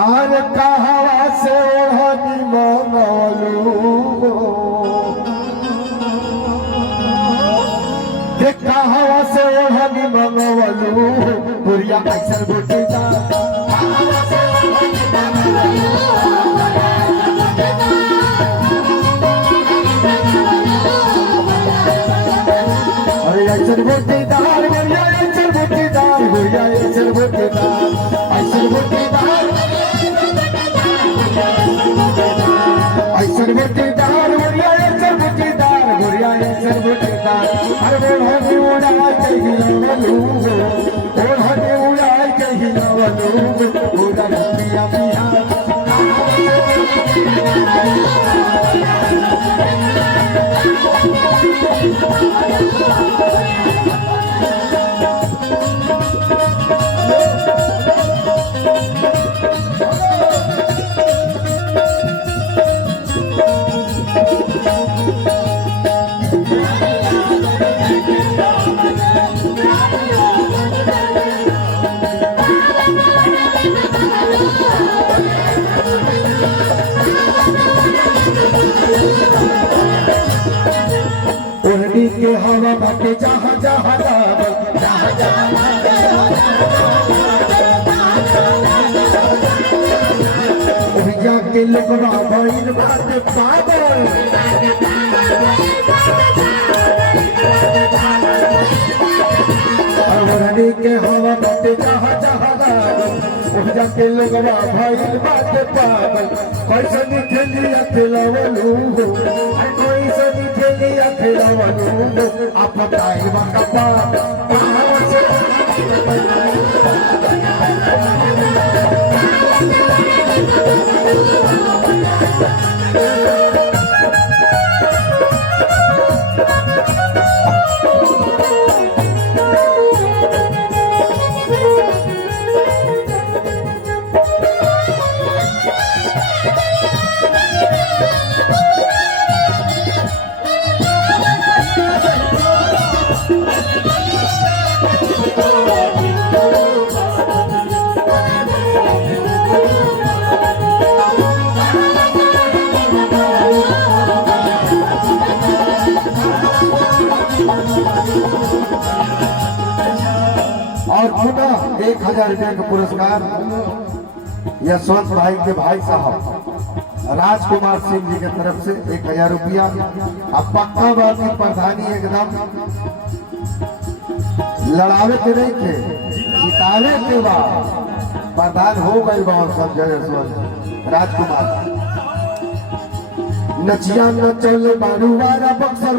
आर कहवा से ओढ़नी मंगलू के कहवा से ओढ़नी मंगलू बुढ़िया कैसे बुटीदा अरे ऐसे बुटीदार बुढ़िया ऐसे बुटीदार बुढ़िया ऐसे बुटीदार ऐसे बुटीदार ऐसे बुटीदार बुढ़िया ऐसे बुटीदार बुढ़िया ऐसे बुटीदार अरे ओढ़नी उड़ा के हिलवलू ओढ़नी उड़ा के हिलवलू उड़ा पिया पिया ओढ़नी के हवा बाटे जहाँ जहाँ के लोगरा भइल बाटे पागल ओढ़नी के हवा बाटे जहाँ जहाँ के लोगरा भइल बाटे पागल कैसन खेलिया खेलवलू कैसन खेलिया खेलवलू आप बताई बकपा और पुनः 1000 रुपये का पुरस्कार यशवंत भाई के भाई साहब राजकुमार सिंह जी की तरफ से 1000 रुपया। अब पक्का बात की प्रधानी एकदम लड़ावे के नहीं थे जितावे के बाद प्रधान हो गए बहुत सब यशवंत राजकुमार नचिया न चले बारूवारा बक्सर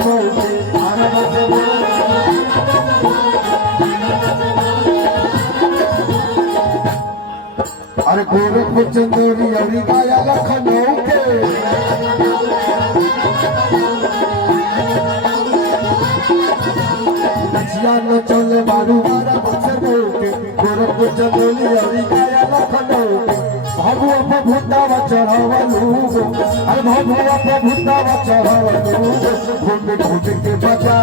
अरे गोरखपुर चंदौरी अरी गाया लखनऊ के नचिया न चले बारूवारा बक्सर के गोरखपुर चंदौरी अरी गाया लखनऊ के भभुआ पर भूतावा चढ़ावलू अरे भभुआ पर भूतावा चढ़ावलू घूम घूम के बजा